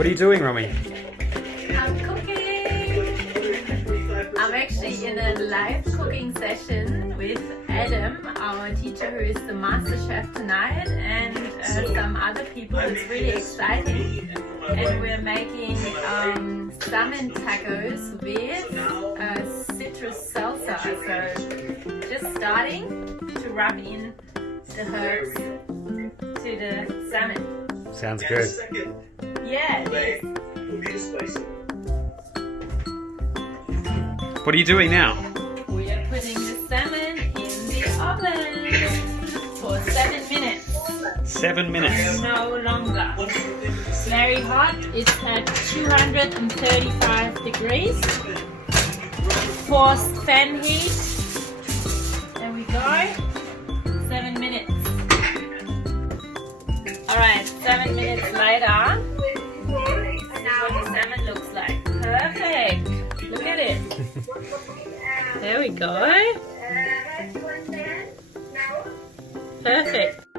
What are you doing, Romy? I'm cooking. I'm actually in a live cooking session with Adam, our teacher who is the master chef tonight, and some other people. It's really exciting. And we're making salmon tacos with citrus salsa. So just starting to rub in the herbs to the salmon. Sounds good. Yeah, it is. What are you doing now? We are putting the salmon in the oven for 7 minutes. 7 minutes. No longer. Very hot. It's at 235 degrees. Forced fan heat. There we go. 7 minutes. Alright, 7 minutes later. This is what the salmon looks like. Perfect. Look at it. There we go. Perfect.